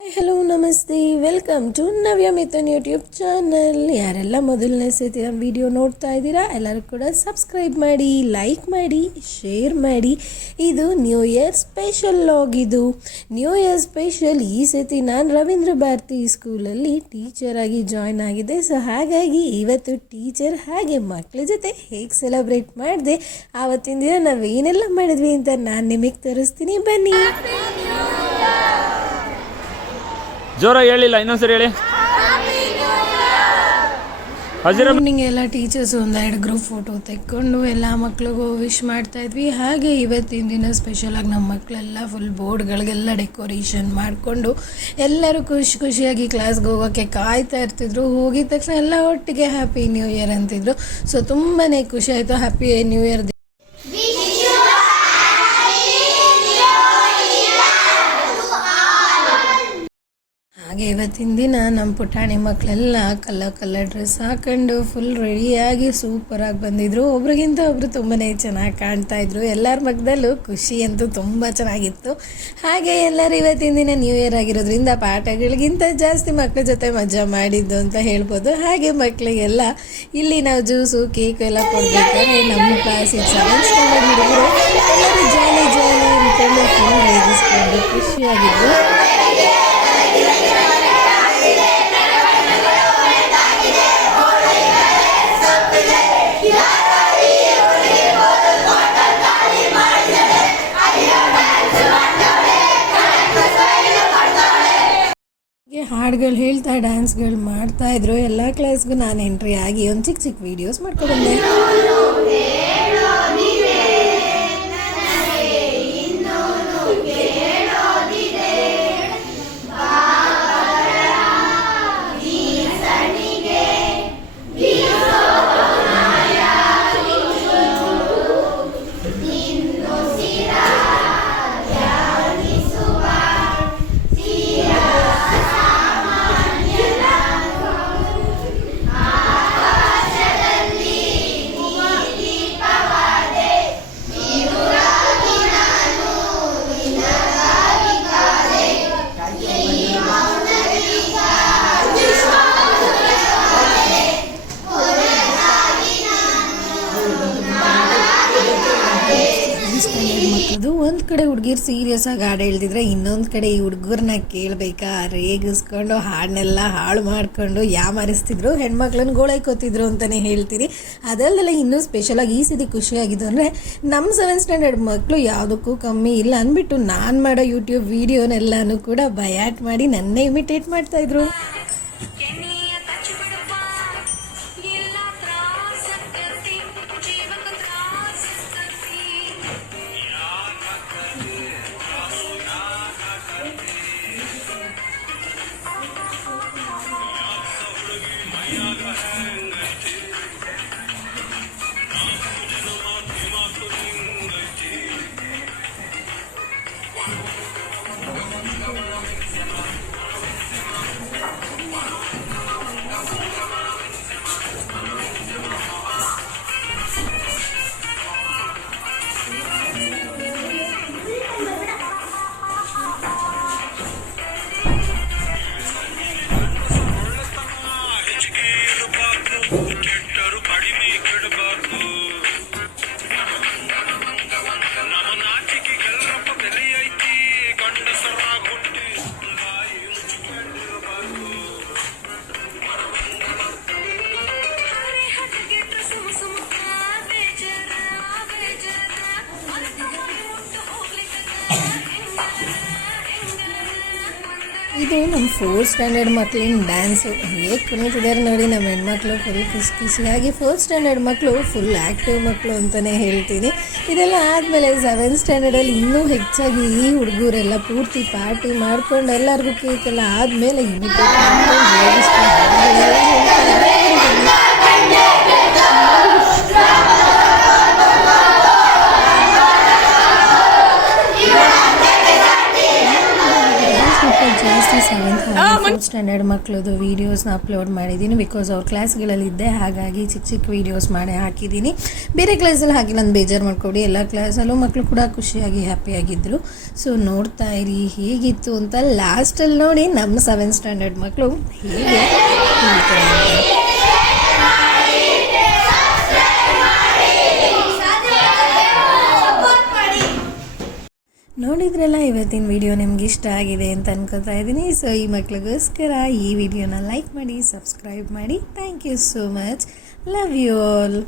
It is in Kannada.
ಹಲೋ ನಮಸ್ತೆ, welcome to Navya Mithun YouTube channel. ಯಾರೆಲ್ಲ ಮೊದಲನೇ ಸತಿ ನಮ್ಮ ವಿಡಿಯೋ ನೋಡ್ತಾ ಇದ್ದೀರಾ ಎಲ್ಲರೂ ಕೂಡ ಸಬ್ಸ್ಕ್ರೈಬ್ ಮಾಡಿ, ಲೈಕ್ ಮಾಡಿ, ಶೇರ್ ಮಾಡಿ. ಇದು ನ್ಯೂ ಇಯರ್ ಸ್ಪೆಷಲ್ ಲಾಗ್. ಇದು ನ್ಯೂ ಇಯರ್ ಸ್ಪೆಷಲ್. ಈ ಸತಿ ನಾನು ರವೀಂದ್ರ ಭಾರತಿ ಸ್ಕೂಲಲ್ಲಿ ಟೀಚರ್ ಆಗಿ ಜಾಯ್ನ್ ಆಗಿದೆ. ಸೊ ಹಾಗಾಗಿ ಇವತ್ತು ಟೀಚರ್ ಹಾಗೆ ಮಕ್ಕಳ ಜೊತೆ ಹೇಗೆ ಸೆಲೆಬ್ರೇಟ್ ಮಾಡಿದೆ, ಆವತ್ತಿನ ದಿನ ನಾವೇನೆಲ್ಲ ಮಾಡಿದ್ವಿ ಅಂತ ನಾನು ನಿಮಗೆ ತೋರಿಸ್ತೀನಿ, ಬನ್ನಿ. ಜೋರಾಗಿ ಹೇಳಿಲ್ಲ, ಇನ್ನೊಂದ್ಸರಿ ಹೇಳಿ. ಮಾರ್ನಿಂಗ್ ಎಲ್ಲ ಟೀಚರ್ಸ್ ಒಂದೆರಡು ಗ್ರೂಪ್ ಫೋಟೋ ತೆಕ್ಕೊಂಡು ಎಲ್ಲ ಮಕ್ಳಿಗೂ ವಿಶ್ ಮಾಡ್ತಾ ಇದ್ವಿ. ಹಾಗೆ ಇವತ್ತಿನ ದಿನ ಸ್ಪೆಷಲಾಗಿ ನಮ್ಮ ಮಕ್ಕಳೆಲ್ಲ ಫುಲ್ ಬೋರ್ಡ್ಗಳಿಗೆಲ್ಲ ಡೆಕೋರೇಷನ್ ಮಾಡಿಕೊಂಡು ಎಲ್ಲರೂ ಖುಷಿಯಾಗಿ ಕ್ಲಾಸ್ಗೆ ಹೋಗೋಕ್ಕೆ ಕಾಯ್ತಾ ಇರ್ತಿದ್ರು. ಹೋಗಿದ ತಕ್ಷಣ ಎಲ್ಲ ಒಟ್ಟಿಗೆ ಹ್ಯಾಪಿ ನ್ಯೂ ಇಯರ್ ಅಂತಿದ್ರು. ಸೊ ತುಂಬಾ ಖುಷಿ ಆಯಿತು. Happy new year. ಹಾಗೆ ಇವತ್ತಿನ ದಿನ ನಮ್ಮ ಪುಟಾಣಿ ಮಕ್ಕಳೆಲ್ಲ ಕಲರ್ ಡ್ರೆಸ್ ಹಾಕೊಂಡು ಫುಲ್ ರೆಡಿಯಾಗಿ ಸೂಪರಾಗಿ ಬಂದಿದ್ರು. ಒಬ್ರಿಗಿಂತ ಒಬ್ಬರು ತುಂಬಾ ಚೆನ್ನಾಗಿ ಕಾಣ್ತಾ ಇದ್ರು. ಎಲ್ಲರ ಮಕ್ಕದಲ್ಲೂ ಖುಷಿ ಅಂತೂ ತುಂಬ ಚೆನ್ನಾಗಿತ್ತು. ಹಾಗೆ ಎಲ್ಲರೂ ಇವತ್ತಿನ ದಿನ ನ್ಯೂ ಇಯರ್ ಆಗಿರೋದ್ರಿಂದ ಪಾಠಗಳಿಗಿಂತ ಜಾಸ್ತಿ ಮಕ್ಕಳ ಜೊತೆ ಮಜಾ ಮಾಡಿದ್ದು ಅಂತ ಹೇಳ್ಬೋದು. ಹಾಗೆ ಮಕ್ಕಳಿಗೆಲ್ಲ ಇಲ್ಲಿ ನಾವು ಜ್ಯೂಸು ಕೇಕ್ ಎಲ್ಲ ಕೊಡಬೇಕಾದ್ರೆ ನಮ್ಮ ಕ್ಲಾಸಿಗೆ 7th ಸ್ಟ್ಯಾಂಡರ್ಡ್ ಹುಡುಗರು ಎಲ್ಲರೂ ಜಾಲಿ ಅಂದ್ಕೊಂಡು ಫುಲ್ ರೇಗಿಸ್ಕೊಂಡು ಖುಷಿಯಾಗಿದ್ದು. ಹಾಡುಗಳು ಹೇಳ್ತಾ ಡ್ಯಾನ್ಸ್ಗಳು ಮಾಡ್ತಾಯಿದ್ರು. ಎಲ್ಲ ಕ್ಲಾಸ್ಗೂ ನಾನು ಎಂಟ್ರಿ ಆಗಿ ಒಂದು ಚಿಕ್ಕ ವೀಡಿಯೋಸ್ ಮಾಡ್ಕೊಬಂದೆ. ಮಕ್ಕಳದು ಒಂದು ಕಡೆ ಹುಡುಗಿರು ಸೀರಿಯಸ್ ಆಗಿ ಹಾಡು ಹೇಳ್ತಿದ್ರೆ, ಇನ್ನೊಂದು ಕಡೆ ಈ ಹುಡುಗರನ್ನ ಕೇಳಬೇಕಾ ರೇಗಿಸ್ಕೊಂಡು ಹಾಡನ್ನೆಲ್ಲ ಹಾಳು ಮಾಡಿಕೊಂಡು ಯಾಮಾರಿಸ್ತಿದ್ರು, ಹೆಣ್ಮಕ್ಳನ್ನ ಗೋಳೈಕೋತಿದ್ರು ಅಂತಲೇ ಹೇಳ್ತೀನಿ. ಅದಲ್ಲದೆ ಇನ್ನೂ ಸ್ಪೆಷಲಾಗಿ ಈ ಸತಿ ಖುಷಿಯಾಗಿದ್ದು ಅಂದರೆ ನಮ್ಮ 7th ಸ್ಟ್ಯಾಂಡರ್ಡ್ ಮಕ್ಕಳು ಯಾವುದಕ್ಕೂ ಕಮ್ಮಿ ಇಲ್ಲ ಅಂದ್ಬಿಟ್ಟು ನಾನು ಮಾಡೋ ಯೂಟ್ಯೂಬ್ ವೀಡಿಯೋನೆಲ್ಲನೂ ಕೂಡ ಬಯಾಟ್ ಮಾಡಿ ನನ್ನೇ ಇಮಿಟೇಟ್ ಮಾಡ್ತಾಯಿದ್ರು. ಇದು ನಮ್ಮ 4th ಸ್ಟ್ಯಾಂಡರ್ಡ್ ಮಕ್ಕಳಿನ ಡ್ಯಾನ್ಸು ಹೇಗೆ ಕುಣಿತಿದ್ದಾರೆ ನೋಡಿ. ನಮ್ಮ ಹೆಣ್ಮಕ್ಳು ಫುಲ್ ಖುಷಿಯಾಗಿ 4th ಸ್ಟ್ಯಾಂಡರ್ಡ್ ಮಕ್ಕಳು ಫುಲ್ ಆ್ಯಕ್ಟಿವ್ ಮಕ್ಕಳು ಅಂತಲೇ ಹೇಳ್ತೀನಿ. ಇದೆಲ್ಲ ಆದಮೇಲೆ 7th ಸ್ಟ್ಯಾಂಡರ್ಡಲ್ಲಿ ಇನ್ನೂ ಹೆಚ್ಚಾಗಿ ಈ ಹುಡುಗರೆಲ್ಲ ಪೂರ್ತಿ ಪಾರ್ಟಿ ಮಾಡ್ಕೊಂಡು ಎಲ್ಲರಿಗೂ ಕೇಕೆಲ್ಲ ಆದಮೇಲೆ imitate sixth seventh fourth standard ಮಕ್ಕಳದು ವೀಡಿಯೋಸ್ನ ಅಪ್ಲೋಡ್ ಮಾಡಿದ್ದೀನಿ. ಬಿಕಾಸ್ ಅವ್ರ ಕ್ಲಾಸ್ಗಳಲ್ಲಿದ್ದೆ, ಹಾಗಾಗಿ ಚಿಕ್ಕ ಚಿಕ್ಕ ವೀಡಿಯೋಸ್ ಮಾಡಿ ಹಾಕಿದ್ದೀನಿ. ಬೇರೆ ಕ್ಲಾಸಲ್ಲಿ ಹಾಕಿಲ್ಲ ಅಂತ ಬೇಜಾರು ಮಾಡ್ಕೊಡಿ. ಎಲ್ಲ ಕ್ಲಾಸಲ್ಲೂ ಮಕ್ಕಳು ಕೂಡ ಖುಷಿಯಾಗಿ ಹ್ಯಾಪಿಯಾಗಿದ್ದರು. ಸೊ ನೋಡ್ತಾ ಇರಿ ಹೇಗಿತ್ತು ಅಂತ. ಲಾಸ್ಟಲ್ಲಿ ನೋಡಿ ನಮ್ಮ ಸೆವೆಂತ್ ಸ್ಟ್ಯಾಂಡರ್ಡ್ ಮಕ್ಕಳು ಹೇಗೆ ಹೇಳ್ತಾರೆ ಅಂತ. ನೋಡಿದ್ರಲ್ಲ, ಇವತ್ತಿನ ವಿಡಿಯೋ ನಿಮ್ಗೆ ಇಷ್ಟ ಆಗಿದೆ ಅಂತ ಅನ್ಕೋತಾ ಇದ್ದೀನಿ. ಸೊ ಈ ಮಕ್ಳಿಗೋಸ್ಕರ ಈ ವಿಡಿಯೋನ ಲೈಕ್ ಮಾಡಿ, ಸಬ್ಸ್ಕ್ರೈಬ್ ಮಾಡಿ. Thank you so much. Love you all.